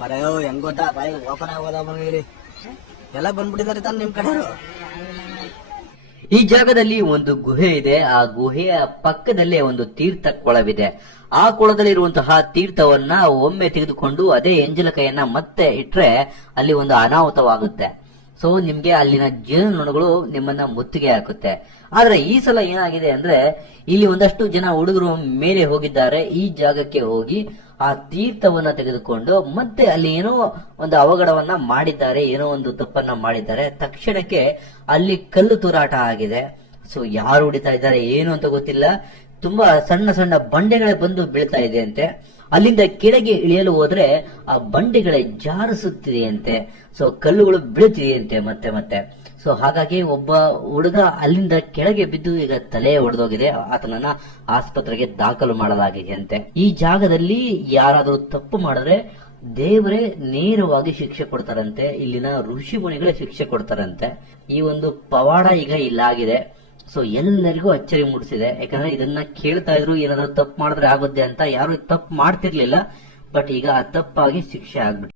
ಮರೆಯೋ ಹೆಂಗ್ ಗೊತ್ತಾ? ಓಪನ್ ಆಗೋದ ಎಲ್ಲ ಬಂದ್ಬಿಟ್ಟಿದ್ದಾರೆ ನಿಮ್ ಕಡೆ ಈ ಜಾಗದಲ್ಲಿ ಒಂದು ಗುಹೆ ಇದೆ. ಆ ಗುಹೆಯ ಪಕ್ಕದಲ್ಲೇ ಒಂದು ತೀರ್ಥ ಕೊಳವಿದೆ. ಆ ಕೊಳದಲ್ಲಿ ಇರುವಂತಹ ತೀರ್ಥವನ್ನ ಒಮ್ಮೆ ತೆಗೆದುಕೊಂಡು ಅದೇ ಎಂಜಲಕೈಯನ್ನ ಮತ್ತೆ ಇಟ್ರೆ ಅಲ್ಲಿ ಒಂದು ಅನಾಹುತವಾಗುತ್ತೆ. ಸೊ ನಿಮ್ಗೆ ಅಲ್ಲಿನ ಜೇನುನೊಣಗಳು ನಿಮ್ಮನ್ನ ಮುತ್ತಿಗೆ ಹಾಕುತ್ತೆ. ಆದ್ರೆ ಈ ಸಲ ಏನಾಗಿದೆ ಅಂದ್ರೆ, ಇಲ್ಲಿ ಒಂದಷ್ಟು ಜನ ಹುಡುಗರು ಮೇಲೆ ಹೋಗಿದ್ದಾರೆ. ಈ ಜಾಗಕ್ಕೆ ಹೋಗಿ ಆ ತೀರ್ಥವನ್ನ ತೆಗೆದುಕೊಂಡು ಮತ್ತೆ ಅಲ್ಲಿ ಏನೋ ಒಂದು ಅವಘಡವನ್ನ ಮಾಡಿದ್ದಾರೆ, ಏನೋ ಒಂದು ತಪ್ಪನ್ನ ಮಾಡಿದ್ದಾರೆ. ತಕ್ಷಣಕ್ಕೆ ಅಲ್ಲಿ ಕಲ್ಲು ತೂರಾಟ ಆಗಿದೆ. ಸೊ, ಯಾರು ಹೊಡಿತಾ ಇದ್ದಾರೆ, ಏನು ಅಂತ ಗೊತ್ತಿಲ್ಲ. ತುಂಬಾ ಸಣ್ಣ ಸಣ್ಣ ಬಂಡೆಗಳೇ ಬಂದು ಬೀಳ್ತಾ ಇದೆ ಅಂತೆ ಅಲ್ಲಿಂದ ಕೆಳಗೆ ಇಳಿಯಲು ಹೋದ್ರೆ ಆ ಬಂಡೆಗಳೇ ಜಾರಿಸುತ್ತಿದೆಯಂತೆ. ಸೊ ಕಲ್ಲುಗಳು ಬೀಳುತ್ತಿದೆಯಂತೆ ಮತ್ತೆ ಮತ್ತೆ. ಸೊ ಹಾಗಾಗಿ ಒಬ್ಬ ಹುಡುಗ ಅಲ್ಲಿಂದ ಕೆಳಗೆ ಬಿದ್ದು ಈಗ ತಲೆ ಒಡೆದೋಗಿದೆ. ಆತನನ್ನ ಆಸ್ಪತ್ರೆಗೆ ದಾಖಲು ಮಾಡಲಾಗಿದೆ ಅಂತೆ ಈ ಜಾಗದಲ್ಲಿ ಯಾರಾದರೂ ತಪ್ಪು ಮಾಡಿದ್ರೆ ದೇವರೇ ನೇರವಾಗಿ ಶಿಕ್ಷೆ ಕೊಡ್ತಾರಂತೆ. ಇಲ್ಲಿನ ಋಷಿ ಮುನಿಗಳೇ ಶಿಕ್ಷೆ ಕೊಡ್ತಾರಂತೆ. ಈ ಒಂದು ಪವಾಡ ಈಗ ಇಲ್ಲಾಗಿದೆ. ಸೊ ಎಲ್ಲರಿಗೂ ಅಚ್ಚರಿ ಮೂಡಿಸಿದೆ. ಯಾಕಂದ್ರೆ ಇದನ್ನ ಕೇಳ್ತಾ ಇದ್ರು, ಏನಾದ್ರು ತಪ್ಪು ಮಾಡಿದ್ರೆ ಆಗುತ್ತೆ ಅಂತ ಯಾರು ತಪ್ಪು ಮಾಡ್ತಿರ್ಲಿಲ್ಲ. ಬಟ್ ಈಗ ಆ ತಪ್ಪಾಗಿ ಶಿಕ್ಷೆ ಆಗ್ಬಿಟ್ಟಿದೆ.